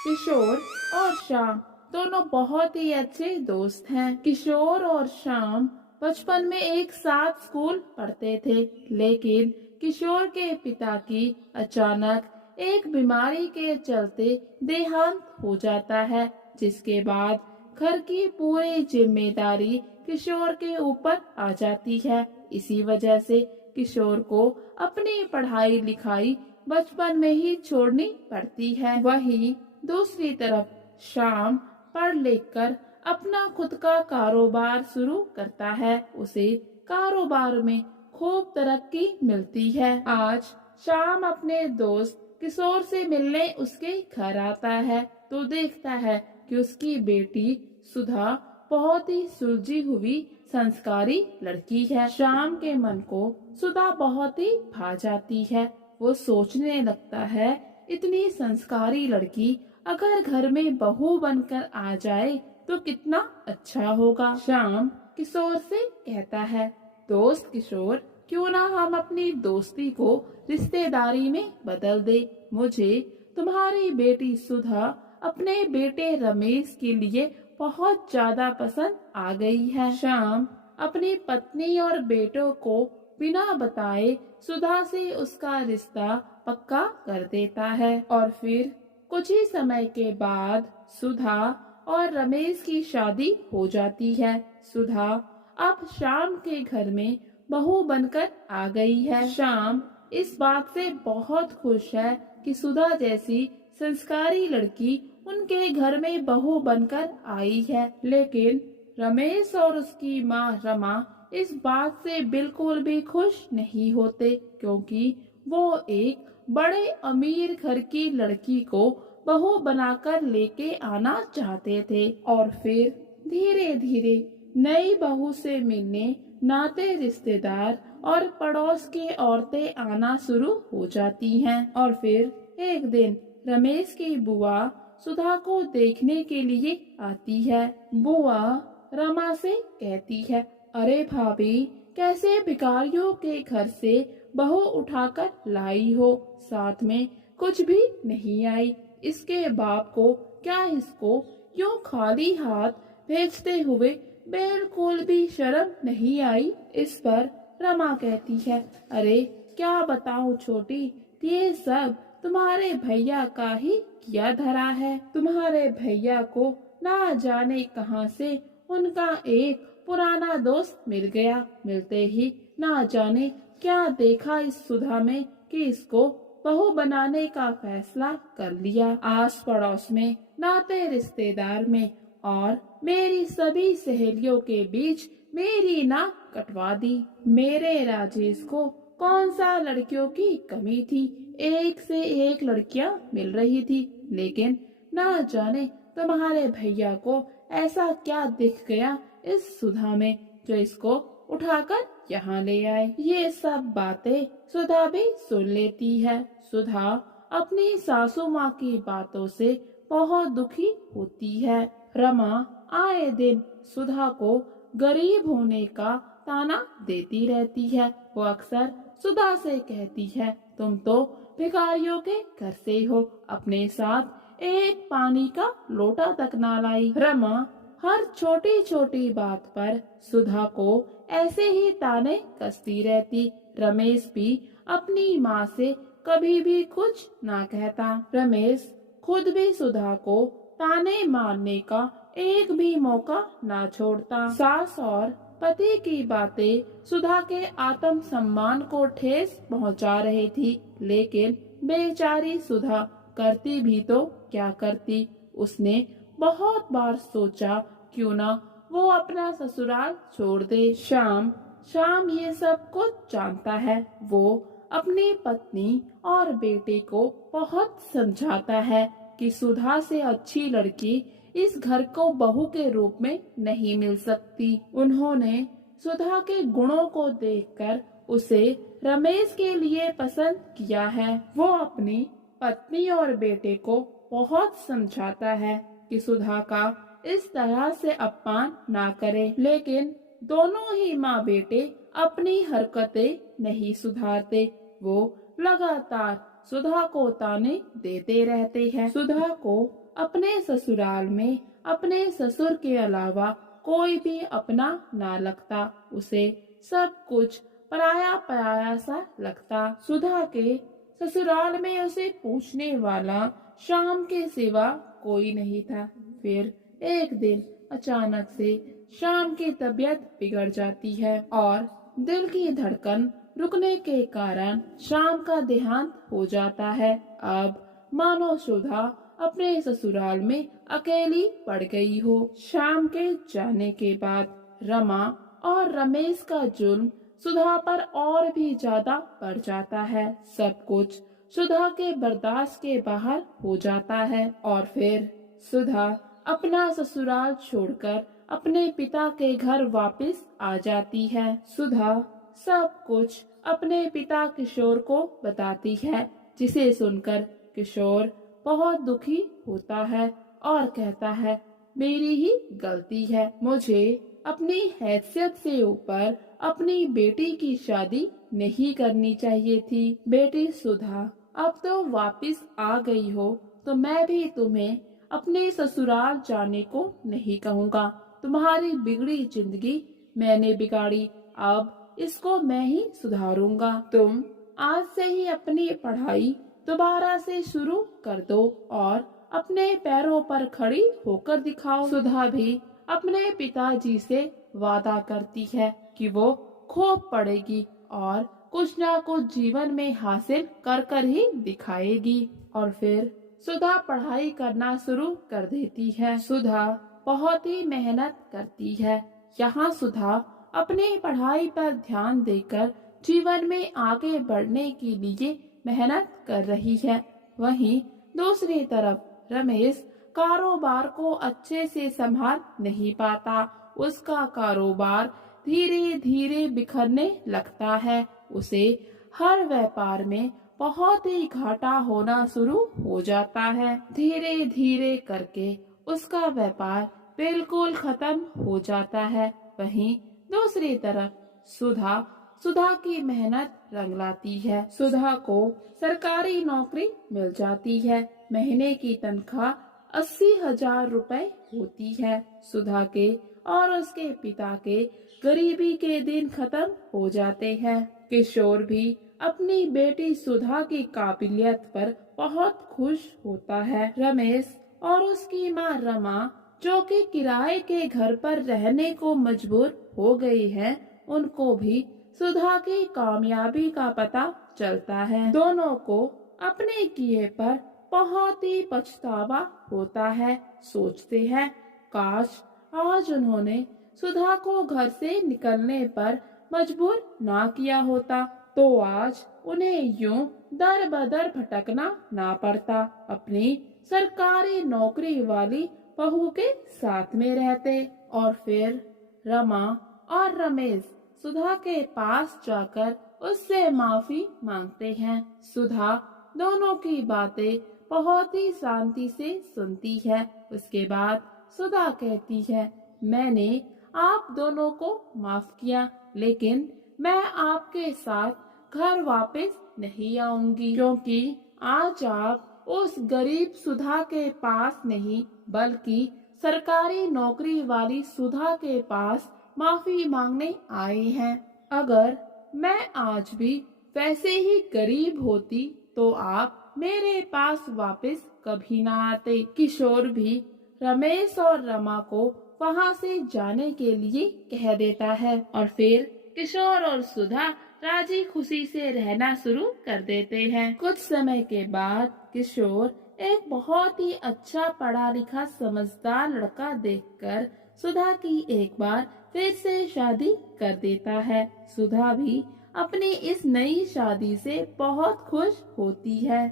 किशोर और श्याम दोनों बहुत ही अच्छे दोस्त हैं। किशोर और श्याम बचपन में एक साथ स्कूल पढ़ते थे, लेकिन किशोर के पिता की अचानक एक बीमारी के चलते देहांत हो जाता है, जिसके बाद घर की पूरी जिम्मेदारी किशोर के ऊपर आ जाती है। इसी वजह से किशोर को अपनी पढ़ाई लिखाई बचपन में ही छोड़नी पड़ती है। वहीं दूसरी तरफ श्याम पढ़ लिख कर अपना खुद का कारोबार शुरू करता है। उसे कारोबार में खूब तरक्की मिलती है। आज श्याम अपने दोस्त किशोर से मिलने उसके घर आता है तो देखता है कि उसकी बेटी सुधा बहुत ही सुलझी हुई संस्कारी लड़की है। श्याम के मन को सुधा बहुत ही भा जाती है। वो सोचने लगता है, इतनी संस्कारी लड़की अगर घर में बहू बनकर आ जाए तो कितना अच्छा होगा। श्याम किशोर से कहता है, दोस्त किशोर, क्यों ना हम अपनी दोस्ती को रिश्तेदारी में बदल दे। मुझे तुम्हारी बेटी सुधा अपने बेटे रमेश के लिए बहुत ज्यादा पसंद आ गई है। श्याम अपनी पत्नी और बेटों को बिना बताए सुधा से उसका रिश्ता पक्का कर देता है और फिर कुछ ही समय के बाद सुधा और रमेश की शादी हो जाती है। सुधा अब श्याम के घर में बहू बनकर आ गई है। श्याम इस बात से बहुत खुश है कि सुधा जैसी संस्कारी लड़की उनके घर में बहू बनकर आई है, लेकिन रमेश और उसकी माँ रमा इस बात से बिल्कुल भी खुश नहीं होते, क्योंकि वो एक बड़े अमीर घर की लड़की को बहू बनाकर लेके आना चाहते थे। और फिर धीरे धीरे नई बहू से मिलने नाते रिश्तेदार और पड़ोस की औरतें आना शुरू हो जाती हैं। और फिर एक दिन रमेश की बुआ सुधा को देखने के लिए आती है। बुआ रमा से कहती है, अरे भाभी, कैसे भिखारियों के घर से बहू उठाकर लाई हो, साथ में कुछ भी नहीं आई। इसके बाप को क्या इसको यूं खाली हाथ भेजते हुए बिल्कुल भी शर्म नहीं आई। इस पर रमा कहती है, अरे क्या बताऊं छोटी, ये सब तुम्हारे भैया का ही किया धरा है। तुम्हारे भैया को ना जाने कहां से उनका एक पुराना दोस्त मिल गया। मिलते ही ना जाने क्या देखा इस सुधा में कि इसको बहू बनाने का फैसला कर लिया। आस पड़ोस में, नाते रिश्तेदार में और मेरी सभी सहेलियों के बीच मेरी नाक कटवा दी। मेरे राजेश को कौन सा लड़कियों की कमी थी, एक से एक लड़कियां मिल रही थी, लेकिन ना जाने तुम्हारे भैया को ऐसा क्या दिख गया इस सुधा में जो इसको उठाकर यहाँ ले आए। ये सब बातें सुधा भी सुन लेती है। सुधा अपनी सासू माँ की बातों से बहुत दुखी होती है। रमा आए दिन सुधा को गरीब होने का ताना देती रहती है। वो अक्सर सुधा से कहती है, तुम तो भिखारियों के घर से हो, अपने साथ एक पानी का लोटा तक ना लाई। रमा हर छोटी छोटी बात पर सुधा को ऐसे ही ताने कसती रहती। रमेश भी अपनी माँ से कभी भी कुछ ना कहता। रमेश खुद भी सुधा को ताने मारने का एक भी मौका ना छोड़ता। सास और पति की बातें सुधा के आत्म सम्मान को ठेस पहुंचा रही थी, लेकिन बेचारी सुधा करती भी तो क्या करती। उसने बहुत बार सोचा क्यों ना वो अपना ससुराल छोड़ दे। शाम ये सब कुछ जानता है। वो अपनी पत्नी और बेटे को बहुत समझाता है कि सुधा से अच्छी लड़की इस घर को बहू के रूप में नहीं मिल सकती। उन्होंने सुधा के गुणों को देखकर उसे रमेश के लिए पसंद किया है। वो अपनी पत्नी और बेटे को बहुत समझाता है कि सुधा का इस तरह से अपमान ना करे, लेकिन दोनों ही माँ बेटे अपनी हरकतें नहीं सुधारते। वो लगातार सुधा को ताने देते रहते हैं। सुधा को अपने ससुराल में अपने ससुर के अलावा कोई भी अपना ना लगता। उसे सब कुछ पराया पराया सा लगता। सुधा के ससुराल में उसे पूछने वाला शाम के सिवा कोई नहीं था। फिर एक दिन अचानक से शाम की तबीयत बिगड़ जाती है और दिल की धड़कन रुकने के कारण शाम का देहांत हो जाता है। अब मानो सुधा अपने ससुराल में अकेली पड़ गई हो। शाम के जाने के बाद रमा और रमेश का जुल्म सुधा पर और भी ज्यादा बढ़ जाता है। सब कुछ सुधा के बर्दाश्त के बाहर हो जाता है और फिर सुधा अपना ससुराल छोड़कर अपने पिता के घर वापस आ जाती है। सुधा सब कुछ अपने पिता किशोर को बताती है, जिसे सुनकर किशोर बहुत दुखी होता है और कहता है, मेरी ही गलती है। मुझे अपनी हैसियत से ऊपर अपनी बेटी की शादी नहीं करनी चाहिए थी। बेटी सुधा, अब तो वापस आ गई हो तो मैं भी तुम्हें अपने ससुराल जाने को नहीं कहूँगा। तुम्हारी बिगड़ी जिंदगी मैंने बिगाड़ी, अब इसको मैं ही सुधारूंगा। तुम आज से ही अपनी पढ़ाई दोबारा से शुरू कर दो और अपने पैरों पर खड़ी होकर दिखाओ। सुधा भी अपने पिताजी से वादा करती है कि वो खूब पढ़ेगी और कुछ ना कुछ जीवन में हासिल कर कर ही दिखाएगी। और फिर सुधा पढ़ाई करना शुरू कर देती है। सुधा बहुत ही मेहनत करती है। यहाँ सुधा अपनी पढ़ाई पर ध्यान देकर जीवन में आगे बढ़ने के लिए मेहनत कर रही है। वहीं दूसरी तरफ रमेश कारोबार को अच्छे से संभाल नहीं पाता। उसका कारोबार धीरे धीरे बिखरने लगता है। उसे हर व्यापार में बहुत ही घाटा होना शुरू हो जाता है। धीरे धीरे करके उसका व्यापार बिल्कुल खत्म हो जाता है। वहीं दूसरी तरफ सुधा की मेहनत रंग लाती है। सुधा को सरकारी नौकरी मिल जाती है। महीने की तनख्वाह 80,000 रुपए होती है। सुधा के और उसके पिता के गरीबी के दिन खत्म हो जाते हैं। किशोर भी अपनी बेटी सुधा की काबिलियत पर बहुत खुश होता है। रमेश और उसकी माँ रमा, जो कि किराए के घर पर रहने को मजबूर हो गई है, उनको भी सुधा की कामयाबी का पता चलता है। दोनों को अपने किए पर बहुत ही पछतावा होता है। सोचते हैं, काश आज उन्होंने सुधा को घर से निकलने पर मजबूर ना किया होता, तो आज उन्हें यूं दर बदर भटकना ना पड़ता। अपनी सरकारी नौकरी वाली बहू के साथ में रहते। और फिर रमा और रमेश सुधा के पास जाकर उससे माफी मांगते हैं। सुधा दोनों की बातें बहुत ही शांति से सुनती है। उसके बाद सुधा कहती है, मैंने आप दोनों को माफ किया, लेकिन मैं आपके साथ घर वापस नहीं आऊंगी, क्योंकि आज आप उस गरीब सुधा के पास नहीं बल्कि सरकारी नौकरी वाली सुधा के पास माफी मांगने आए हैं। अगर मैं आज भी वैसे ही गरीब होती तो आप मेरे पास वापस कभी ना आते। किशोर भी रमेश और रमा को वहाँ से जाने के लिए कह देता है और फिर किशोर और सुधा राजी खुशी से रहना शुरू कर देते हैं। कुछ समय के बाद किशोर एक बहुत ही अच्छा पढ़ा लिखा समझदार लड़का देखकर सुधा की एक बार फिर से शादी कर देता है। सुधा भी अपनी इस नई शादी से बहुत खुश होती है।